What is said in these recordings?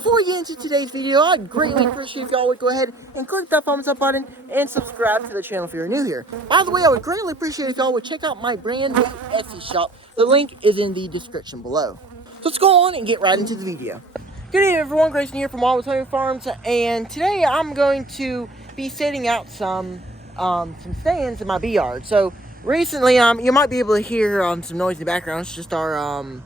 Before we get into today's video, I'd greatly appreciate if y'all would go ahead and click that thumbs up button and subscribe to the channel if you're new here. By the way, I would greatly appreciate if y'all would check out my brand new Etsy shop. The link is in the description below. So let's go on and get right into the video. Good evening everyone, Grayson here from Wildwood Honey Farms, and today I'm going to be setting out some stands in my bee yard. So recently, you might be able to hear some noise in the background. It's just our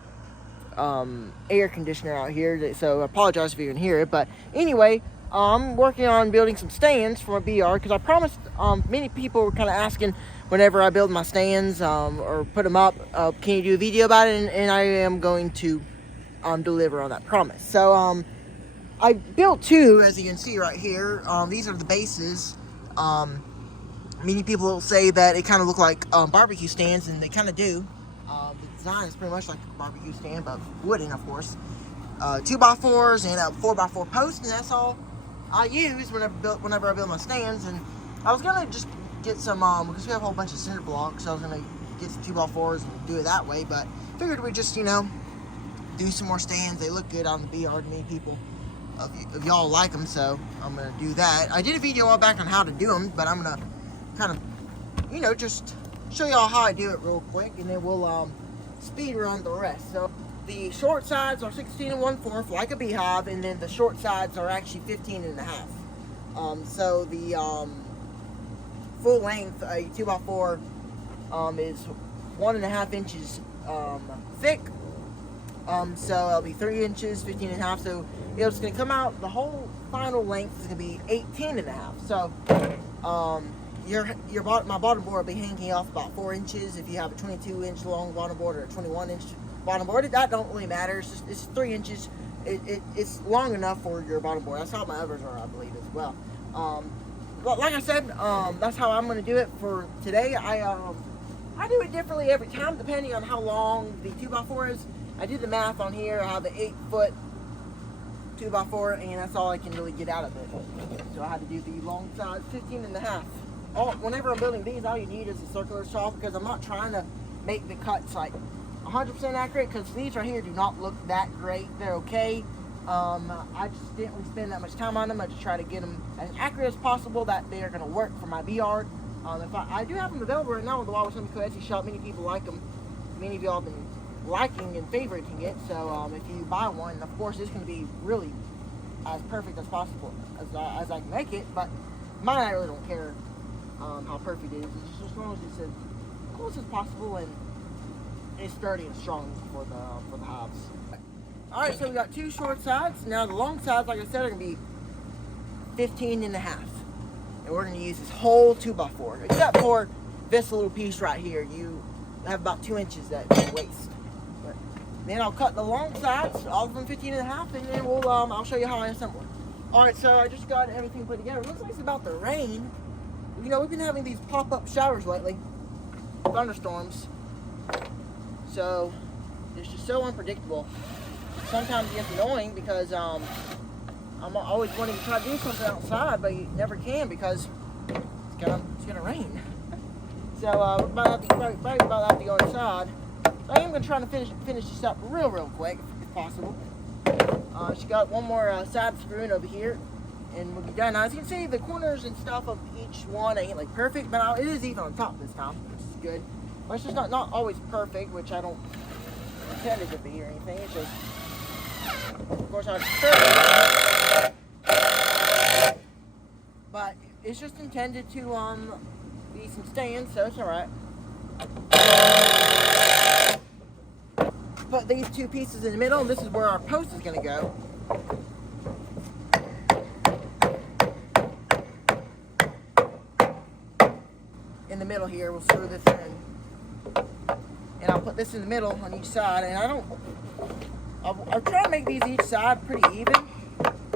air conditioner out here, so I apologize if you can hear it. But anyway, I'm working on building some stands for my bee yard because I promised. Many people were kind of asking whenever I build my stands or put them up, can you do a video about it? And I am going to deliver on that promise. So I built two, as you can see right here. These are the bases. Many people say that it kind of look like barbecue stands, and they kind of do. The design is pretty much like a barbecue stand, but wooden, of course. 2x4s and a 4x4 post, and that's all I use whenever I build my stands. And I was gonna just get some because we have a whole bunch of cinder blocks, so I was gonna get some 2x4s and do it that way. But figured we just, do some more stands. They look good on the bee yard. Many people of y'all like them, so I'm gonna do that. I did a video a while back on how to do them, but I'm gonna kind of, just show y'all how I do it real quick, and then we'll speed run the rest. So the short sides are 16 1/4 like a beehive, and then the short sides are actually 15 1/2. So the full length, a 2x4 is 1.5 inches thick. So it'll be 3 inches, 15 1/2. So it's going to come out, the whole final length is going to be 18 1/2. So my bottom board will be hanging off about 4 inches. If you have a 22-inch long bottom board or a 21-inch bottom board, that don't really matter. It's 3 inches. It's long enough for your bottom board. That's how my others are, I believe, as well. But like I said, that's how I'm going to do it for today. I do it differently every time, depending on how long the 2x4 is. I did the math on here. I have an 8-foot 2x4, and that's all I can really get out of it. So I had to do the long side, 15 1/2. Whenever I'm building these, all you need is a circular saw, because I'm not trying to make the cuts like 100% accurate, because these right here do not look that great. They're okay. I just didn't really spend that much time on them. I just try to get them as accurate as possible, that they are going to work for my bee yard. If I do have them available right now with the Wildwood Honey Etsy shop. Many people like them. Many of y'all have been liking and favoriting it. So if you buy one, of course, it's going to be really as perfect as possible as I can make it. But mine, I really don't care how perfect it is. It's just as long as it's as close as possible and it's sturdy and strong for the hives. All right, so we got two short sides. Now the long sides, like I said, are going to be 15 1/2. And we're going to use this whole 2x4, except for this little piece right here. You have about 2 inches that you waste. But then I'll cut the long sides, all of them 15 1/2, and then I'll show you how I assemble it. All right, so I just got everything put together. It looks like it's about to rain. We've been having these pop-up showers lately, thunderstorms. So it's just so unpredictable. Sometimes it gets annoying because I'm always wanting to try to do something outside, but you never can because it's gonna rain. So we're probably about to have to go inside. I am gonna try to finish this up real quick if possible. She got one more side screwing over here, and we'll be done. Now, as you can see, the corners and stuff of each one ain't like perfect, but it is even on top this time, which is good. But it's just not always perfect, which I don't intend it to be or anything. It's just, of course, I prefer it, but it's just intended to be some stands, so it's all right. Put these two pieces in the middle, and this is where our post is going to go. In the middle here, we'll screw this in, and I'll put this in the middle on each side. And I'll try to make these each side pretty even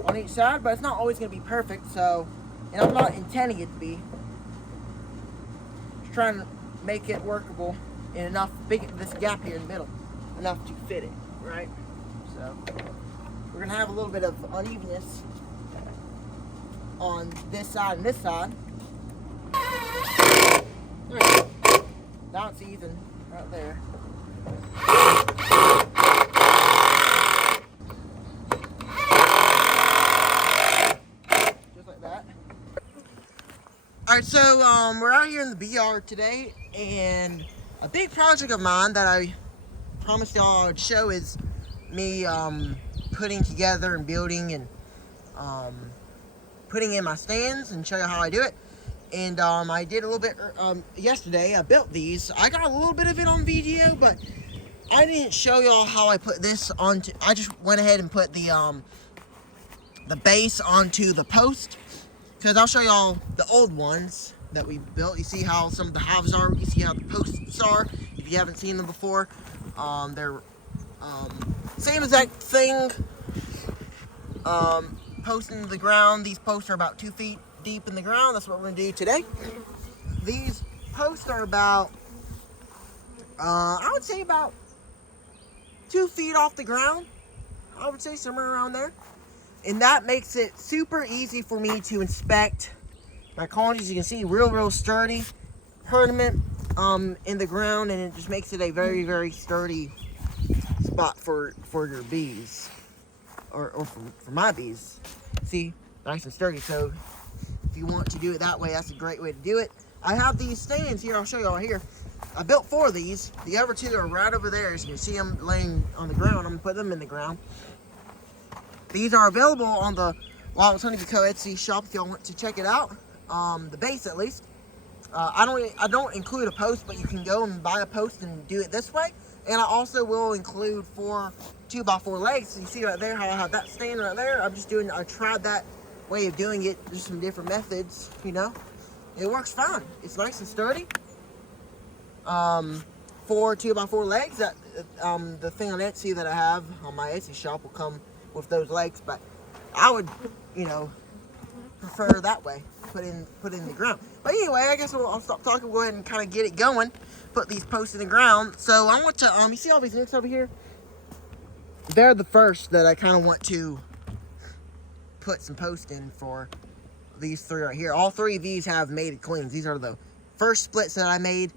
on each side, but it's not always going to be perfect. So, and I'm not intending it to be. Just trying to make it workable and enough this gap here in the middle, enough to fit it, right? So we're gonna have a little bit of unevenness on this side and this side. There we go. Now it's even right there. Alright, so we're out here in the bee yard today, and a big project of mine that I promised y'all I would show is me putting together and building and putting in my stands and show you how I do it. And I did a little bit yesterday. I built these. I got a little bit of it on video, but I didn't show y'all how I put this onto. I just went ahead and put the base onto the post, because I'll show y'all the old ones that we built. You see how some of the hives are. You see how the posts are. If you haven't seen them before, they're same exact thing. Post into the ground. These posts are about 2 feet deep in the ground. That's what we're gonna do today. These posts are about, I would say about 2 feet off the ground. I would say somewhere around there. And that makes it super easy for me to inspect my colonies. You can see real sturdy permanent in the ground, and it just makes it a very sturdy spot for your bees, or for my bees. See, nice and sturdy. So if you want to do it that way, that's a great way to do it. I have these stands here. I'll show you all here. I built 4 of these. The other 2 are right over there. As you can see them laying on the ground. I'm gonna put them in the ground. These are available on the Wild Honeybee Co. Etsy shop if y'all want to check it out. The base, at least. I don't include a post, but you can go and buy a post and do it this way. And I also will include 4 2x4 legs. So you see right there how I have that stand right there. I tried that way of doing it, just some different methods, you know. It works fine. It's nice and sturdy. 4 2x4 legs. That the thing on Etsy that I have on my Etsy shop will come with those legs, but I would, you know, prefer that way. Put in the ground. But anyway, I guess I'll stop talking. Go ahead and kind of get it going. Put these posts in the ground. So I want to you see all these nicks over here? They're the first that I kind of want to put some posts in for these 3 right here. All 3 of these have mated queens. These are the first splits that I made,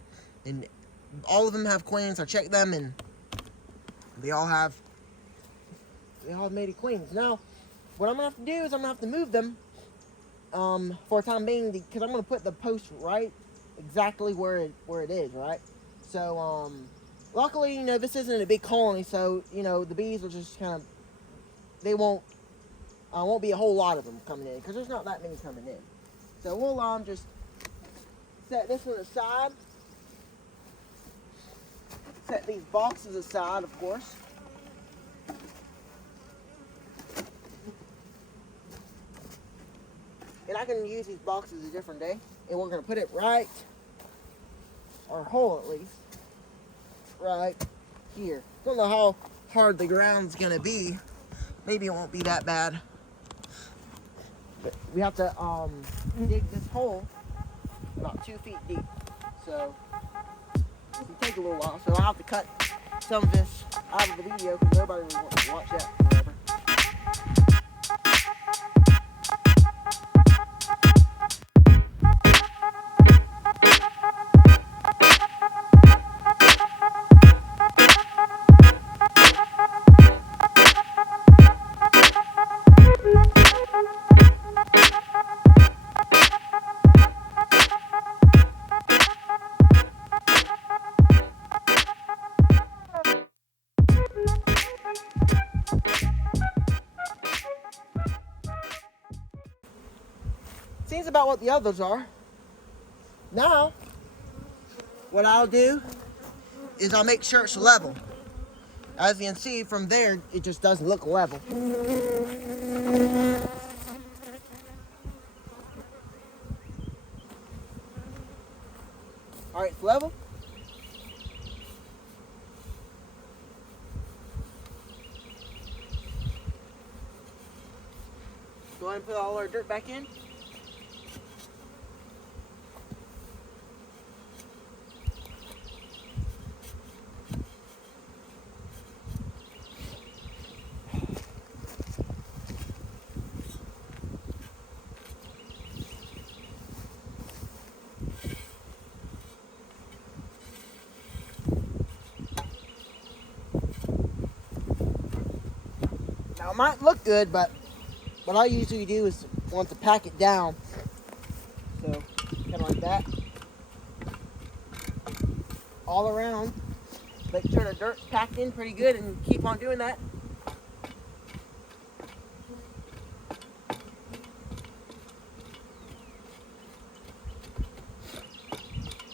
and all of them have queens. I checked them, and they all have mated queens. Now, what I'm gonna have to do is I'm gonna have to move them for a time being, because I'm gonna put the post right exactly where it is, right? So luckily, you know, this isn't a big colony, so you know the bees will just kind of, they won't be a whole lot of them coming in, because there's not that many coming in. So we'll just set this one aside, set these boxes aside, of course. And I can use these boxes a different day. And we're going to put it right, or hole at least, right here. Don't know how hard the ground's going to be. Maybe it won't be that bad. But we have to dig this hole about 2 feet deep. So it'll take a little while. So I'll have to cut some of this out of the video because nobody really wants to watch that forever. Seems about what the others are. Now, what I'll do is I'll make sure it's level. As you can see from there, it just doesn't look level. All right, it's level. Go ahead and put all our dirt back in. Now it might look good, but what I usually do is want to pack it down. So kind of like that. All around. Make sure the dirt's packed in pretty good and keep on doing that.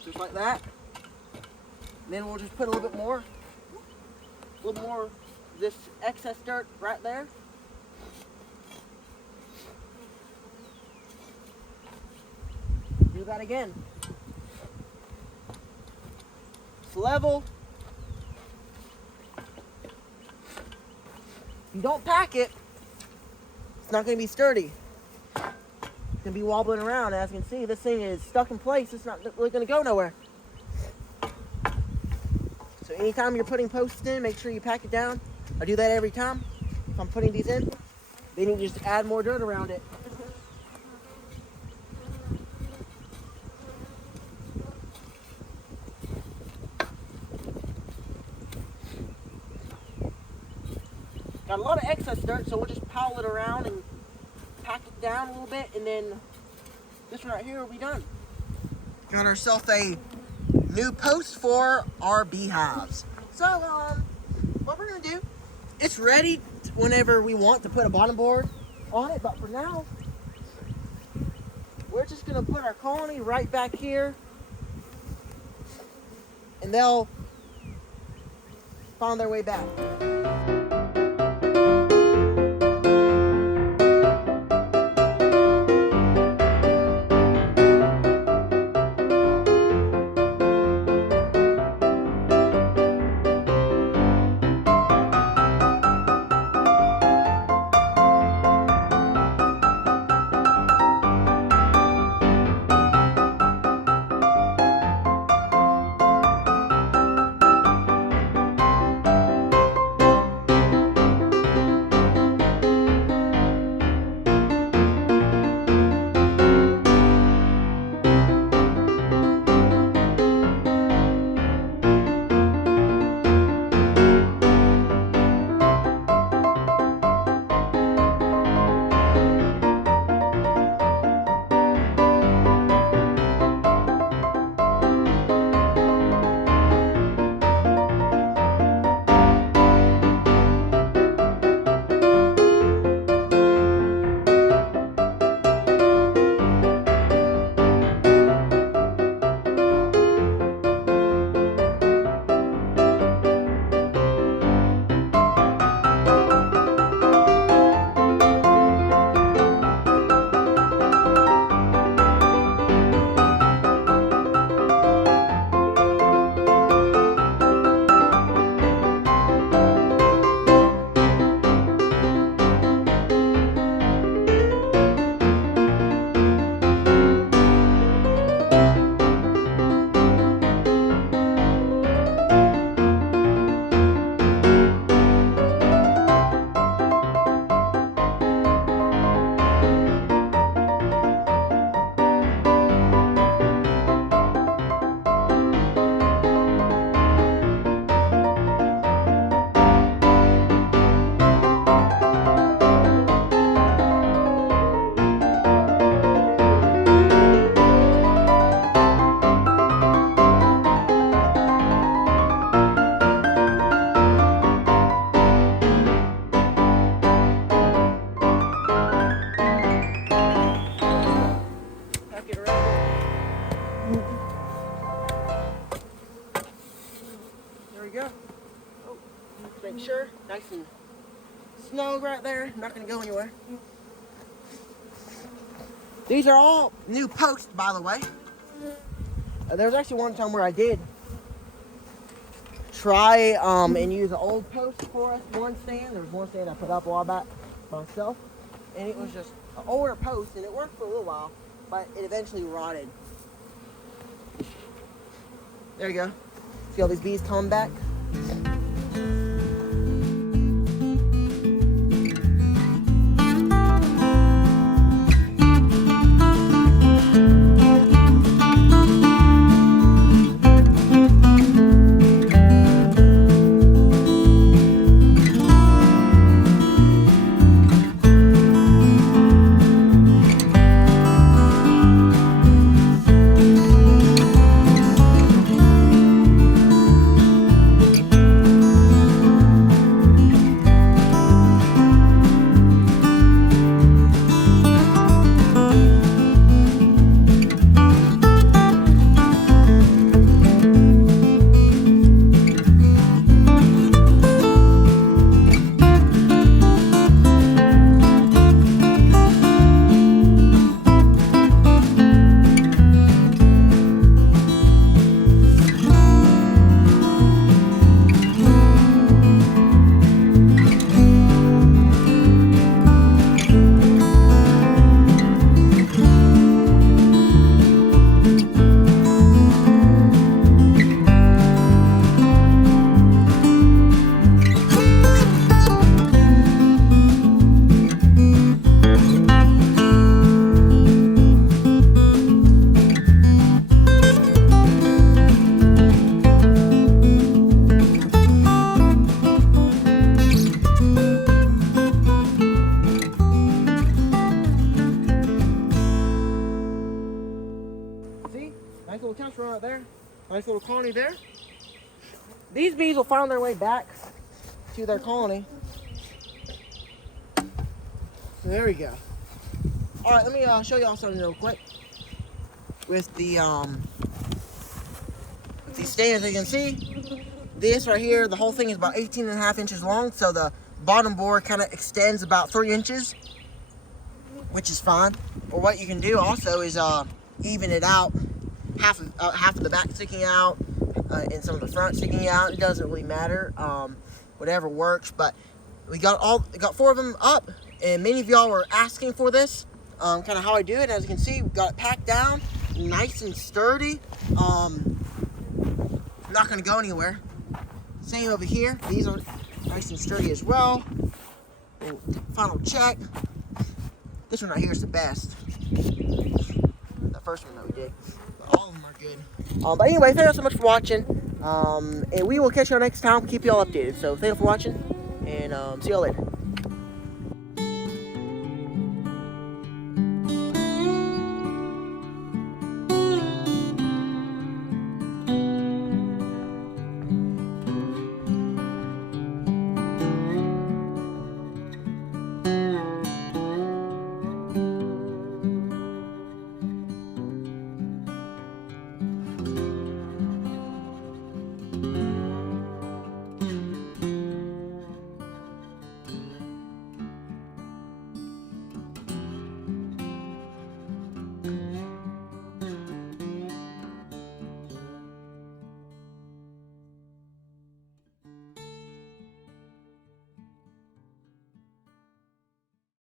Just like that. And then we'll just put a little more of this excess dirt right there. Do that again. It's level. If you don't pack it, it's not going to be sturdy. It's going to be wobbling around. As you can see, this thing is stuck in place. It's not really going to go nowhere. So anytime you're putting posts in, make sure you pack it down. I do that every time. If I'm putting these in, then you just add more dirt around it. Got a lot of excess dirt, so we'll just pile it around and pack it down a little bit, and then this one right here will be done. Got ourselves a new post for our beehives. So, what we're gonna do, it's ready whenever we want to put a bottom board on it, but for now, we're just gonna put our colony right back here, and they'll find their way back. Make sure, nice and snug right there, not going to go anywhere. These are all new posts, by the way. There was actually one time where I did try and use an old post for us, one stand. There was one stand I put up a while back myself, and it was just an older post, and it worked for a little while, but it eventually rotted. There you go. See all these bees coming back? First one right there. Nice little colony there. These bees will find their way back to their colony. There we go. All right, let me show y'all something real quick. With the stands, as you can see, this right here, the whole thing is about 18.5 inches long, so the bottom board kind of extends about 3 inches, which is fine. Or what you can do also is even it out, half of the back sticking out, and some of the front sticking out. It doesn't really matter, whatever works. But we got 4 of them up, and many of y'all were asking for this, kind of how I do it. As you can see, we got it packed down, nice and sturdy. Not going to go anywhere. Same over here. These are nice and sturdy as well. Final check. This one right here is the best. The first one that we did. But all of them are good. But anyway, thank you so much for watching. And we will catch you next time. Keep you all updated. So thank you for watching. And see you all later.